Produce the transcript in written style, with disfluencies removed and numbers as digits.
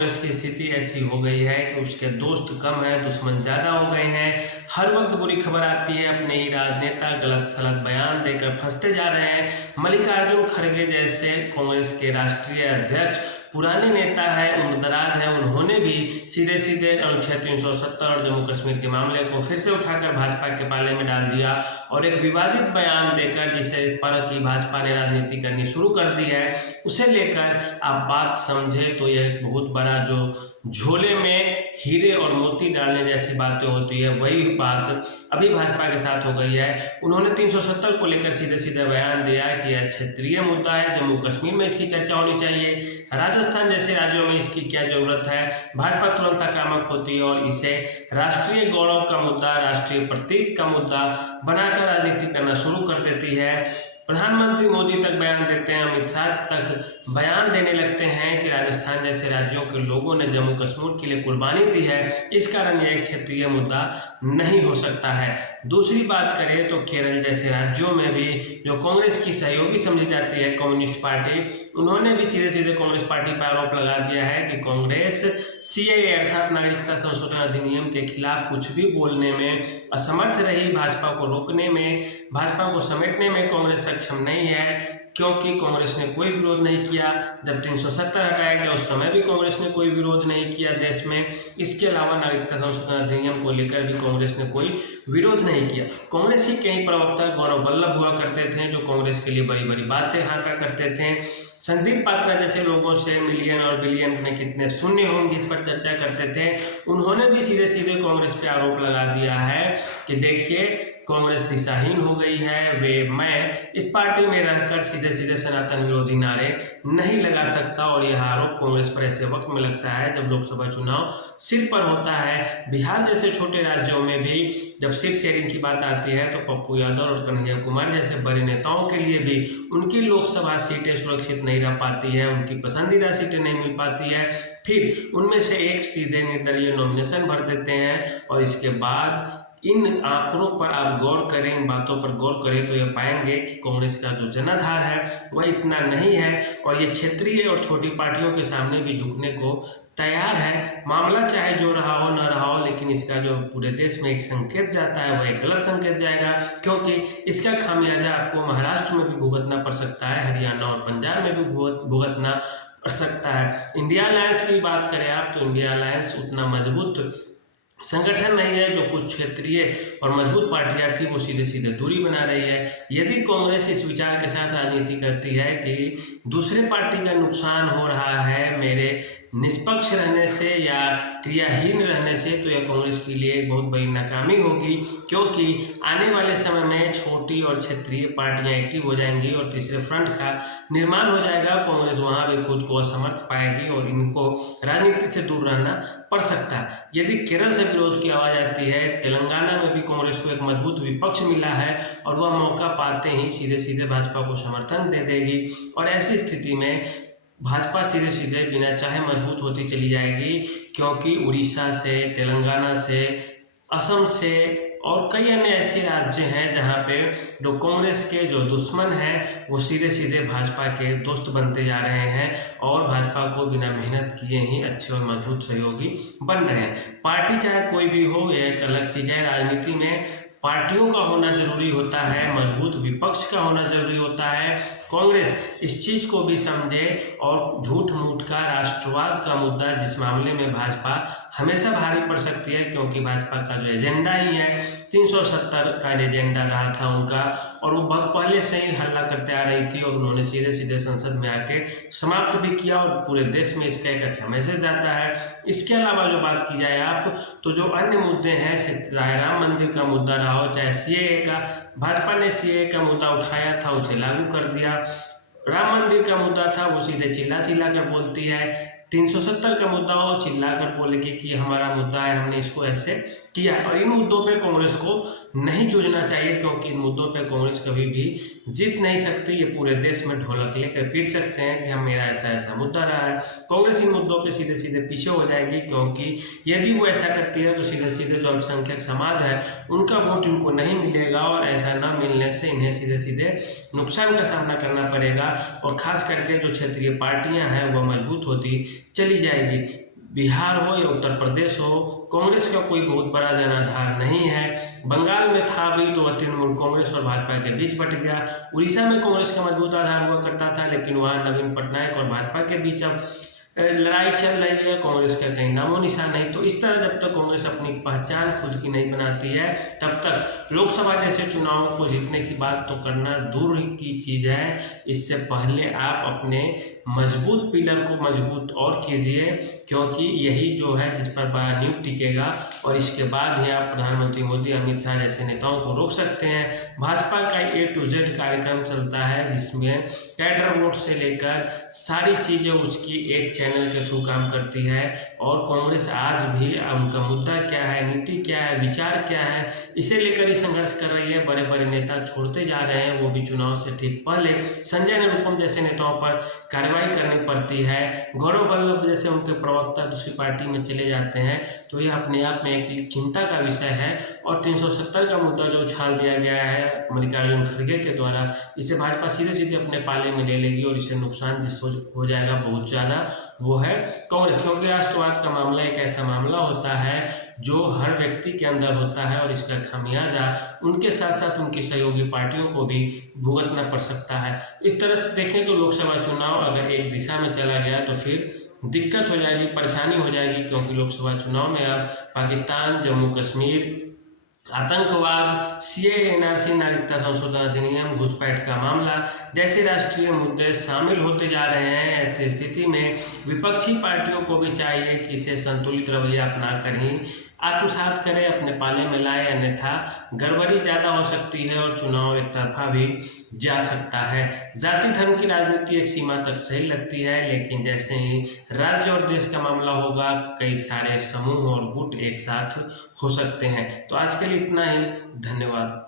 कांग्रेस की स्थिति ऐसी हो गई है कि उसके दोस्त कम हैं, दुश्मन ज़्यादा हो गए हैं। हर वक्त बुरी खबर आती है, अपने ही राजनेता गलत सलत बयान देकर फंसते जा रहे हैं। मल्लिकार्जुन खड़गे जैसे कांग्रेस के राष्ट्रीय अध्यक्ष पुराने नेता है, उम्रदराज हैं, उन्होंने भी सीधे सीधे अनुच्छेद 370 और जम्मू कश्मीर के मामले को फिर से उठाकर भाजपा के पाले में डाल दिया और एक विवादित बयान देकर जिसे पर की भाजपा ने राजनीति करनी शुरू कर दी है, उसे लेकर आप बात समझे तो यह एक बहुत बड़ा जो झोले में हीरे और मोती डालने जैसी बातें होती है, वही बात अभी भाजपा के साथ हो गई है। उन्होंने 370 को लेकर सीधे सीधे बयान दिया कि यह क्षेत्रीय मुद्दा है, जम्मू कश्मीर में इसकी चर्चा होनी चाहिए, राजस्थान जैसे राज्यों में इसकी क्या जरूरत है। भाजपा तुरंत आक्रामक होती है और इसे राष्ट्रीय गौरव का मुद्दा, राष्ट्रीय प्रतीक का मुद्दा बनाकर राजनीति करना शुरू कर देती है। प्रधानमंत्री मोदी तक बयान देते हैं, अमित शाह तक बयान देने लगते हैं कि राजस्थान जैसे राज्यों के लोगों ने जम्मू कश्मीर के लिए कुर्बानी दी है, इस कारण यह एक क्षेत्रीय मुद्दा नहीं हो सकता है। दूसरी बात करें तो केरल जैसे राज्यों में भी जो कांग्रेस की सहयोगी समझी जाती है कम्युनिस्ट पार्टी, उन्होंने भी सीधे सीधे कांग्रेस पार्टी पर आरोप लगा दिया है कि कांग्रेस सीएए अर्थात नागरिकता संशोधन अधिनियम के खिलाफ कुछ भी बोलने में असमर्थ रही। भाजपा को रोकने में, भाजपा को समेटने में कांग्रेस सक्षम नहीं है, क्योंकि कांग्रेस ने कोई विरोध नहीं किया। जब 370 हटाया गया उस समय भी कांग्रेस ने कोई विरोध नहीं किया देश में। इसके अलावा नागरिकता संशोधन अधिनियम को लेकर भी कांग्रेस ने कोई विरोध नहीं किया। कांग्रेस ही कई प्रवक्ता गौरव वल्लभ हुआ करते थे जो कांग्रेस के लिए बड़ी बड़ी बातें हाँका करते थे। संदीप पात्रा जैसे लोगों से मिलियन और बिलियन में कितने शून्य होंगे इस पर चर्चा करते थे। उन्होंने भी सीधे सीधे कांग्रेस पे आरोप लगा दिया है कि देखिए कांग्रेस दिशाहीन हो गई है। मैं इस पार्टी में रहकर सीधे सीधे सनातन विरोधी नारे नहीं लगा सकता और यह आरोप कांग्रेस पर ऐसे वक्त में लगता है जब लोकसभा चुनाव सिर पर होता है। बिहार जैसे छोटे राज्यों में भी जब सीट शेयरिंग की बात आती है तो पप्पू यादव और कन्हैया कुमार जैसे बड़े नेताओं के लिए भी उनकी लोकसभा सीटें सुरक्षित नहीं रह पाती है, उनकी पसंदीदा सीटें नहीं मिल पाती है। फिर उनमें से एक सीधे निर्दलीय नॉमिनेशन भर देते हैं और इसके बाद इन आंकड़ों पर आप गौर करें, इन बातों पर गौर करें तो ये पाएंगे कि कांग्रेस का जो जनाधार है वह इतना नहीं है और ये क्षेत्रीय और छोटी पार्टियों के सामने भी झुकने को तैयार है। मामला चाहे जो रहा हो न रहा हो, लेकिन इसका जो पूरे देश में एक संकेत जाता है वह एक गलत संकेत जाएगा, क्योंकि इसका खामियाजा आपको महाराष्ट्र में भी भुगतना पड़ सकता है, हरियाणा और पंजाब में भी भुगतना पड़ सकता है। इंडिया अलायंस की बात करें आप तो इंडिया अलायंस उतना मजबूत संगठन नहीं है। जो कुछ क्षेत्रीय और मजबूत पार्टियां थी वो सीधे सीधे दूरी बना रही है। यदि कांग्रेस इस विचार के साथ राजनीति करती है कि दूसरे पार्टी का नुकसान हो रहा है मेरे निष्पक्ष रहने से या क्रियाहीन रहने से, तो यह कांग्रेस के लिए एक बहुत बड़ी नाकामी होगी, क्योंकि आने वाले समय में छोटी और क्षेत्रीय पार्टियां एक्टिव हो जाएंगी और तीसरे फ्रंट का निर्माण हो जाएगा। कांग्रेस वहां भी खुद को असमर्थ पाएगी और इनको राजनीति से दूर रहना पड़ सकता है। यदि केरल से विरोध की आवाज आती है, तेलंगाना में भी कांग्रेस को एक मजबूत विपक्ष मिला है और वह मौका पाते ही सीधे सीधे भाजपा को समर्थन दे देगी और ऐसी स्थिति में भाजपा सीधे सीधे बिना चाहे मजबूत होती चली जाएगी, क्योंकि उड़ीसा से, तेलंगाना से, असम से और कई अन्य ऐसे राज्य हैं जहां पे जो कांग्रेस के जो दुश्मन हैं वो सीधे सीधे भाजपा के दोस्त बनते जा रहे हैं और भाजपा को बिना मेहनत किए ही अच्छे और मजबूत सहयोगी बन रहे हैं। पार्टी चाहे कोई भी हो, यह एक अलग चीज़ है। राजनीति में पार्टियों का होना जरूरी होता है, मजबूत विपक्ष का होना जरूरी होता है। कांग्रेस इस चीज़ को भी समझे और झूठ मूठ का राष्ट्रवाद का मुद्दा जिस मामले में भाजपा हमेशा भारी पड़ सकती है, क्योंकि भाजपा का जो एजेंडा ही है 370 का एजेंडा रहा था उनका और वो बहुत पहले से ही हल्ला करते आ रही थी और उन्होंने सीधे सीधे संसद में आके समाप्त भी किया और पूरे देश में इसका एक अच्छा मैसेज आता है। इसके अलावा जो बात की जाए आप तो जो अन्य मुद्दे हैं, चाहे राम मंदिर का मुद्दा रहा हो, चाहे सीएए का, भाजपा ने सीएए का मुद्दा उठाया था, उसे लागू कर दिया। राम मंदिर का मुद्दा था वो सीधे चिल्ला चिल्ला कर बोलती है। 370 का मुद्दा हो, चिल्ला कर बोलेगी कि हमारा मुद्दा है, हमने इसको ऐसे किया। और इन मुद्दों पे कांग्रेस को नहीं जूझना चाहिए, क्योंकि इन मुद्दों पे कांग्रेस कभी भी जीत नहीं सकती। ये पूरे देश में ढोलक लेकर पीट सकते हैं कि हम मेरा ऐसा ऐसा मुद्दा रहा है। कांग्रेस इन मुद्दों पे सीधे सीधे पीछे हो जाएगी, क्योंकि यदि वो ऐसा करती है तो सीधे सीधे जो अल्पसंख्यक समाज है उनका वोट इनको नहीं मिलेगा और ऐसा न मिलने से इन्हें सीधे सीधे नुकसान का सामना करना पड़ेगा और खास करके जो क्षेत्रीय पार्टियां हैं वह मजबूत होती चली जाएगी। बिहार हो या उत्तर प्रदेश हो, कांग्रेस का कोई बहुत बड़ा जनाधार नहीं है। बंगाल में था भी तो वह तृणमूल कांग्रेस और भाजपा के बीच बट गया। उड़ीसा में कांग्रेस का मजबूत आधार हुआ करता था, लेकिन वहाँ नवीन पटनायक और भाजपा के बीच अब लड़ाई चल रही है, कांग्रेस का कहीं नामो निशान नहीं। तो इस तरह जब तक कांग्रेस अपनी पहचान खुद की नहीं बनाती है, तब तक लोकसभा जैसे चुनावों को जीतने की बात तो करना दूर की चीज़ है। इससे पहले आप अपने मजबूत पिलर को मजबूत और कीजिए, क्योंकि यही जो है जिस पर बड़ा नींव टिकेगा, और इसके बाद ही आप प्रधानमंत्री मोदी, अमित शाह जैसे नेताओं को रोक सकते हैं। भाजपा का A to Z कार्यक्रम चलता है, जिसमें कैडर वोट से लेकर सारी चीज़ें उसकी एक चैनल के थ्रू काम करती है। और कांग्रेस आज भी उनका मुद्दा क्या है, नीति क्या है, विचार क्या है, इसे लेकर ही संघर्ष कर रही है। बड़े बड़े नेता छोड़ते जा रहे हैं, वो भी चुनाव से ठीक पहले। संजय निरुपम जैसे नेताओं पर कार्रवाई करनी पड़ती है। गौरव वल्लभ जैसे उनके प्रवक्ता दूसरी पार्टी में चले जाते हैं, तो यह अपने आप में एक चिंता का विषय है। और 370 का मुद्दा जो उछाल दिया गया है मल्लिकार्जुन खड़गे के द्वारा, इसे भाजपा सीधे सीधे अपने पाले में ले लेगी, और इसे नुकसान जिस हो जाएगा बहुत ज़्यादा, वो है कांग्रेस। क्योंकि राष्ट्रवाद का मामला एक ऐसा मामला होता है जो हर व्यक्ति के अंदर होता है, और इसका खामियाजा उनके साथ साथ उनकी सहयोगी पार्टियों को भी भुगतना पड़ सकता है। इस तरह से देखें तो लोकसभा चुनाव अगर एक दिशा में चला गया तो फिर दिक्कत हो जाएगी, परेशानी हो जाएगी, क्योंकि लोकसभा चुनाव में अब पाकिस्तान, जम्मू कश्मीर, आतंकवाद, CAA, NRC, नागरिकता संशोधन अधिनियम, घुसपैठ का मामला जैसे राष्ट्रीय मुद्दे शामिल होते जा रहे हैं। ऐसी स्थिति में विपक्षी पार्टियों को भी चाहिए कि इसे संतुलित रवैया अपनाकर ही आत्मसात करें, अपने पाले में लाए, अन्यथा गड़बड़ी ज़्यादा हो सकती है और चुनाव एक तरफा भी जा सकता है। जाति धर्म की राजनीति एक सीमा तक सही लगती है, लेकिन जैसे ही राज्य और देश का मामला होगा, कई सारे समूह और गुट एक साथ हो सकते हैं। तो आज के लिए इतना ही, धन्यवाद।